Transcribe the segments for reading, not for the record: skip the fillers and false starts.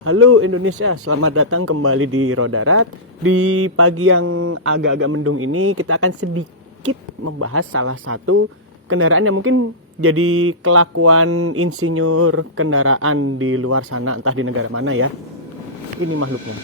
Halo Indonesia, selamat datang kembali di Rodarat. Di pagi yang agak-agak mendung ini kita akan sedikit membahas salah satu kendaraan yang mungkin jadi kelakuan insinyur kendaraan di luar sana, entah di negara mana ya. Ini makhluknya.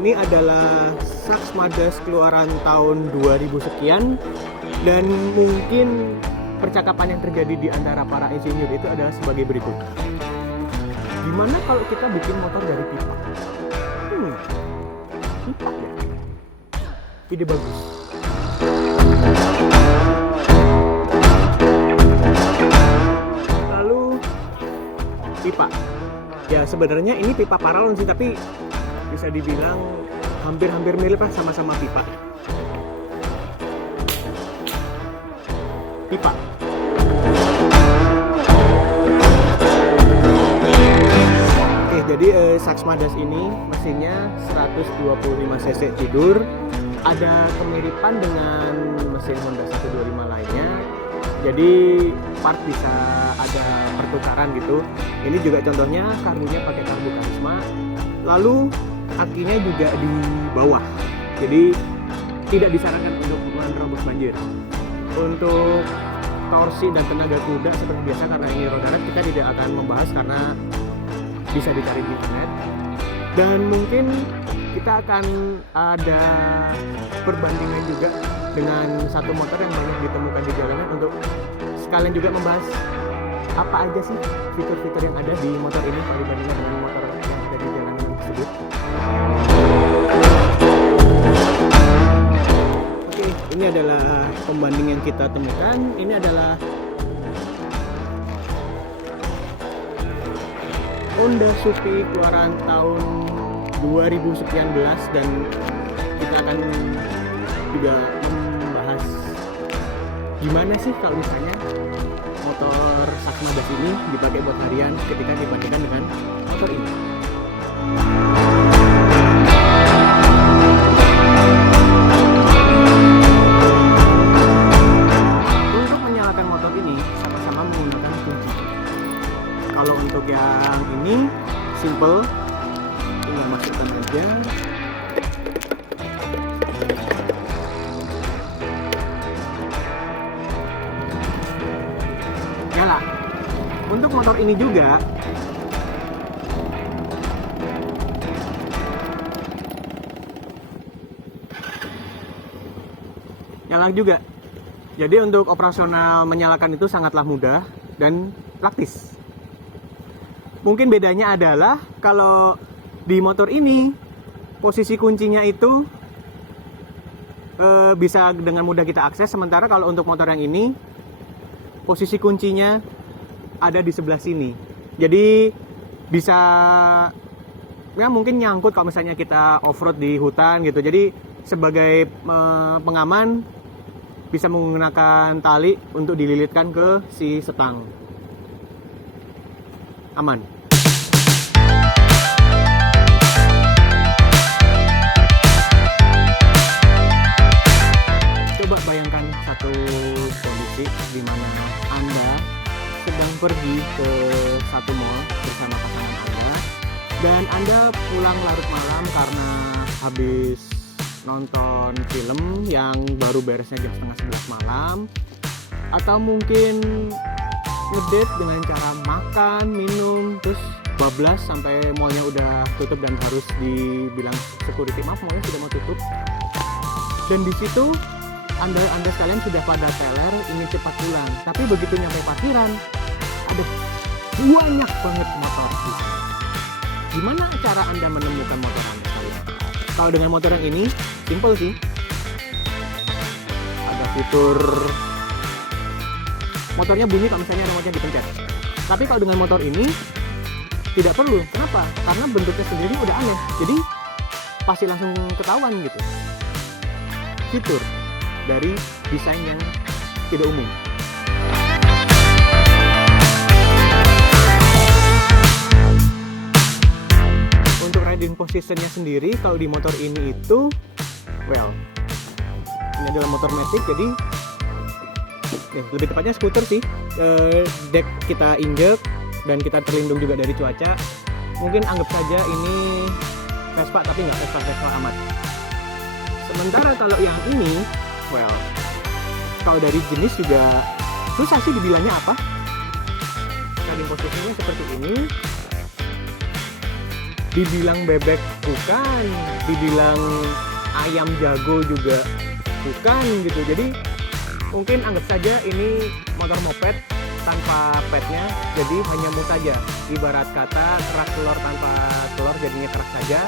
Ini adalah Saks Madas keluaran tahun 2000 sekian, dan mungkin percakapan yang terjadi di antara para insinyur itu adalah sebagai berikut. Gimana kalau kita bikin motor dari pipa? Pipa ya? Ide bagus. Lalu pipa. Ya sebenarnya ini pipa paralon sih, tapi bisa dibilang hampir-hampir mirip lah, sama-sama pipa. Pipa. Oke, jadi Saks Madas ini mesinnya 125 cc tidur. Ada kemiripan dengan mesin Honda 125 lainnya. Jadi part bisa ada pertukaran gitu. Ini juga contohnya karbunya pakai karbu Karisma. Lalu akinya juga di bawah, jadi tidak disarankan untuk menerobos banjir. Untuk torsi dan tenaga kuda seperti biasa, karena ini Rodarat, kita tidak akan membahas karena bisa dicari di internet. Dan mungkin kita akan ada perbandingan juga dengan satu motor yang banyak ditemukan di jalanan, untuk sekalian juga membahas apa aja sih fitur-fitur yang ada di motor ini kalau dibandingkan dengan motor yang ada di jalanan tersebut. Oke, ini adalah pembanding yang kita temukan. Ini adalah Honda Supi keluaran tahun 2000 sekian belas, dan kita akan juga membahas gimana sih kalau misalnya motor Saks Madas ini dipakai buat harian ketika dibandingkan dengan motor ini. Untuk menyalakan motor ini sama-sama menggunakan kunci. Kalau untuk yang ini simple, tinggal masukkan aja. Nyala. Untuk motor ini juga nyala juga. Jadi untuk operasional menyalakan itu sangatlah mudah dan praktis. Mungkin bedanya adalah kalau di motor ini posisi kuncinya itu bisa dengan mudah kita akses, sementara kalau untuk motor yang ini posisi kuncinya ada di sebelah sini. Jadi bisa ya mungkin nyangkut kalau misalnya kita off-road di hutan gitu. Jadi sebagai pengaman bisa menggunakan tali untuk dililitkan ke si setang. Aman. Coba bayangkan satu kondisi di mana Anda sedang pergi ke satu mall bersama pasangan Anda, dan Anda pulang larut malam karena habis nonton film yang baru beresnya jam 10:30 malam, atau mungkin ngedate dengan cara makan, minum, terus bablas sampai mallnya udah tutup dan harus dibilang security, maaf mallnya sudah mau tutup. Dan di situ anda sekalian sudah pada teler ingin cepat pulang, tapi begitu nyampe parkiran ada banyak banget motor di sana. Gimana cara Anda menemukan motor Anda sekalian? Kalau dengan motor yang ini simple sih, ada fitur motornya bunyi kalau misalnya remote-nya dipencet. Tapi kalau dengan motor ini tidak perlu. Kenapa? Karena bentuknya sendiri udah aneh, jadi pasti langsung ketahuan gitu. Fitur dari desain yang tidak umum. positionnya sendiri kalau di motor ini itu, well, ini adalah motor matic, jadi lebih tepatnya skuter sih. Deck kita injek dan kita terlindung juga dari cuaca. Mungkin anggap saja ini Vespa, tapi nggak Vespa amat. Sementara kalau yang ini, well, kalau dari jenis juga susah sih dibilangnya apa. Riding posisinya seperti ini. Dibilang bebek bukan, dibilang ayam jago juga bukan gitu. Jadi mungkin anggap saja ini motor moped tanpa pednya, jadi hanya mut saja. Ibarat kata kerak telur tanpa telur jadinya kerak saja,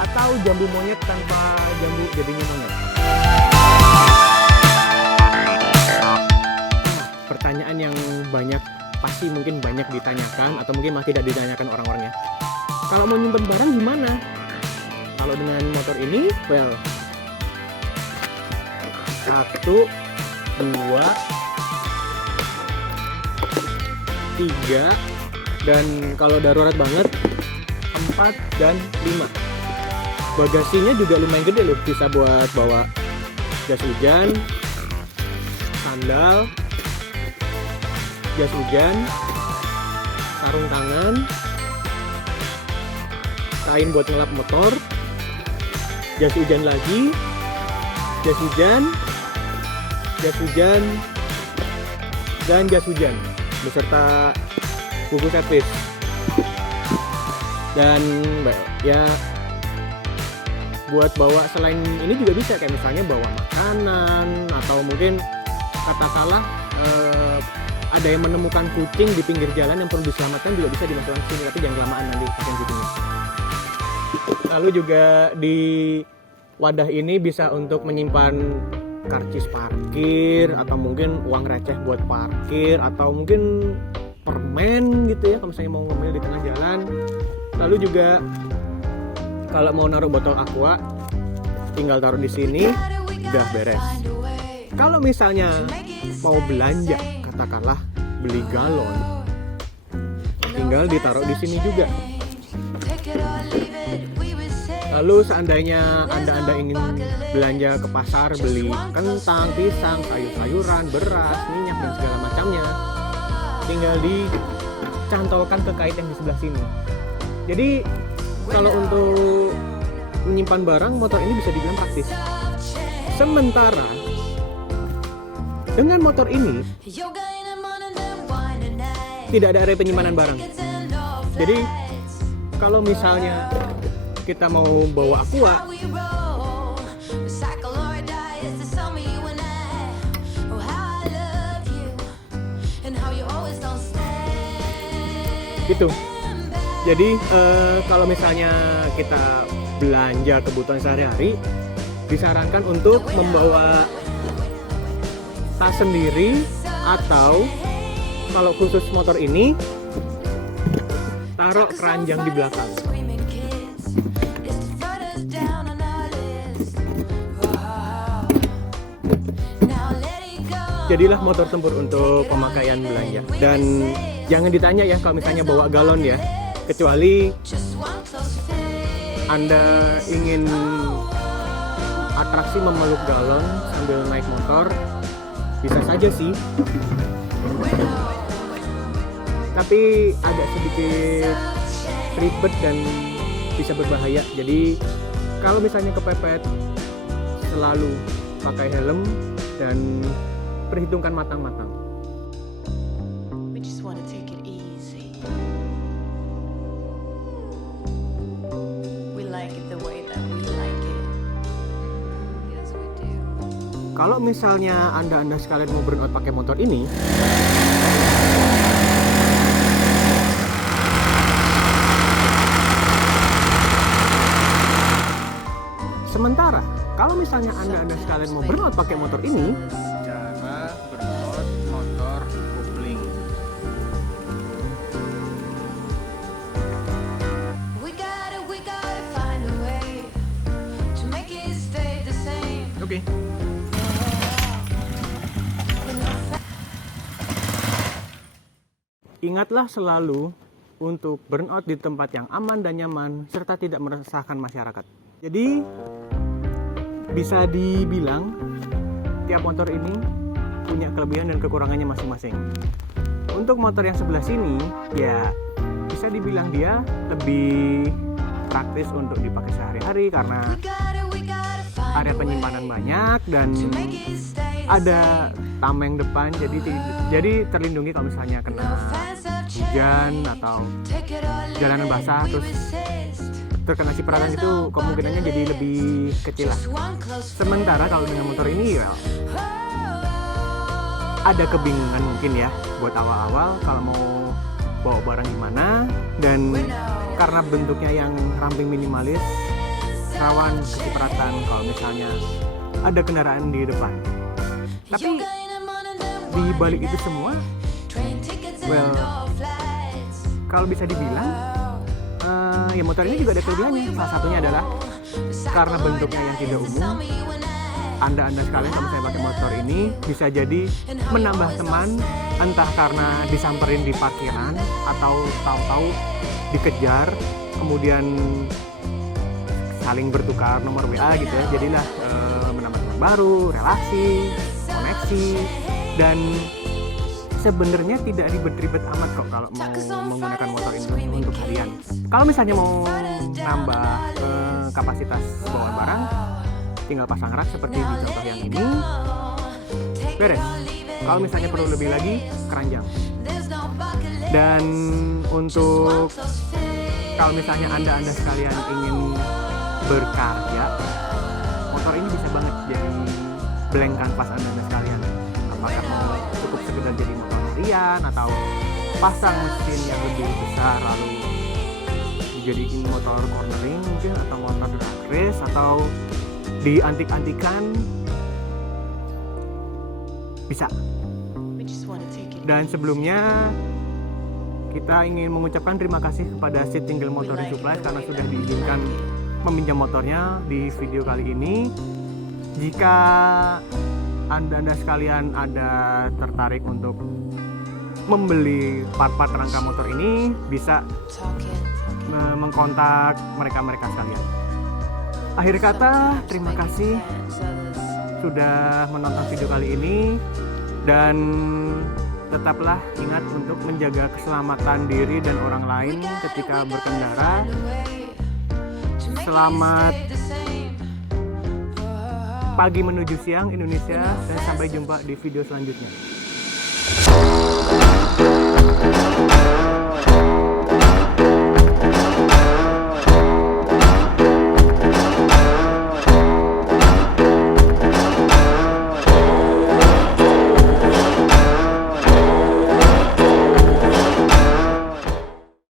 atau jambu monyet tanpa jambu jadinya monyet. Pertanyaan yang pasti mungkin banyak ditanyakan, atau mungkin masih tidak ditanyakan orang-orangnya. Kalau mau nyimpen barang gimana? Kalau dengan motor ini, well, 1, 2, 3, dan kalau darurat banget 4 dan 5. Bagasinya juga lumayan gede loh, bisa buat bawa jas hujan, sandal, jas hujan, sarung tangan, kain buat ngelap motor, jas hujan lagi, jas hujan, dan jas hujan beserta buku servis. Dan ya buat bawa selain ini juga bisa, kayak misalnya bawa makanan, atau mungkin katakanlah ada yang menemukan kucing di pinggir jalan yang perlu diselamatkan, juga bisa dimasukkan ke sini, tapi jangan kelamaan nanti pakai kucingnya. Lalu juga di wadah ini bisa untuk menyimpan karcis parkir, atau mungkin uang receh buat parkir, atau mungkin permen gitu ya kalau misalnya mau ngemil di tengah jalan. Lalu juga kalau mau naruh botol aqua tinggal taruh di sini, udah beres. Kalau misalnya mau belanja, katakanlah beli galon, tinggal ditaruh di sini juga. Lalu seandainya Anda ingin belanja ke pasar, beli kentang, pisang, sayur-sayuran, beras, minyak, dan segala macamnya, tinggal dicantolkan ke kait yang di sebelah sini. Jadi kalau untuk menyimpan barang, motor ini bisa dibilang praktis. Sementara dengan motor ini tidak ada area penyimpanan barang. Jadi kalau misalnya kita mau bawa aqua, gitu. Jadi kalau misalnya kita belanja kebutuhan sehari-hari, disarankan untuk membawa tas sendiri, atau kalau khusus motor ini taruh keranjang di belakang. Jadilah motor tempur untuk pemakaian belanja. Dan jangan ditanya ya kalau misalnya bawa galon ya, kecuali Anda ingin atraksi memeluk galon sambil naik motor, bisa saja sih, tapi agak sedikit ribet dan bisa berbahaya. Jadi kalau misalnya kepepet, selalu pakai helm dan perhitungkan matang-matang. We just want to take it easy. We like it the way that we like it. Yes, we do. Kalau misalnya Anda sekalian mau burnout pakai motor ini, sementara kalau misalnya Anda sekalian mau burnout pakai motor ini, cara burnout motor kopling. Oke. Ingatlah selalu untuk burnout di tempat yang aman dan nyaman serta tidak meresahkan masyarakat. Jadi bisa dibilang tiap motor ini punya kelebihan dan kekurangannya masing-masing. Untuk motor yang sebelah sini ya bisa dibilang dia lebih praktis untuk dipakai sehari-hari karena area penyimpanan banyak dan ada tameng depan, jadi terlindungi kalau misalnya kena hujan atau jalanan basah terus terkena cipratan itu kemungkinannya jadi lebih kecil lah. Sementara kalau dengan motor ini ya ada kebingungan mungkin ya buat awal-awal kalau mau bawa barang gimana, dan karena bentuknya yang ramping minimalis rawan kecipratan kalau misalnya ada kendaraan di depan. Tapi di balik itu semua, well, kalau bisa dibilang ya motor ini juga ada kelebihannya. Salah satunya adalah karena bentuknya yang tidak umum, anda sekalian kalau saya pakai motor ini bisa jadi menambah teman, entah karena disamperin di parkiran atau tahu-tahu dikejar kemudian saling bertukar nomor WA gitu ya. Jadilah menambah teman baru, relasi, koneksi, dan sebenarnya tidak ribet-ribet amat kok kalau mau menggunakan motor ini untuk harian. Kalau misalnya mau nambah kapasitas bawaan barang, tinggal pasang rak seperti di contoh yang ini, beres. Kalau misalnya perlu lebih lagi, keranjang. Dan untuk kalau misalnya anda sekalian ingin berkarya, motor ini bisa banget jadi blank canvas anda sekalian. Apakah mau cukup sekedar jadi motor harian atau pasang mesin yang lebih besar lalu dijadiin motor cornering mungkin, atau motor drag race, atau diantik-antikan, bisa. Dan sebelumnya kita ingin mengucapkan terima kasih kepada Seat Single Motoring Supplies karena sudah diizinkan meminjam motornya di video kali ini. Jika anda sekalian ada tertarik untuk membeli part-part rangka motor ini, bisa mengkontak mereka sekalian. Akhir kata, terima kasih sudah menonton video kali ini, dan tetaplah ingat untuk menjaga keselamatan diri dan orang lain ketika berkendara. Selamat pagi menuju siang Indonesia, dan sampai jumpa di video selanjutnya.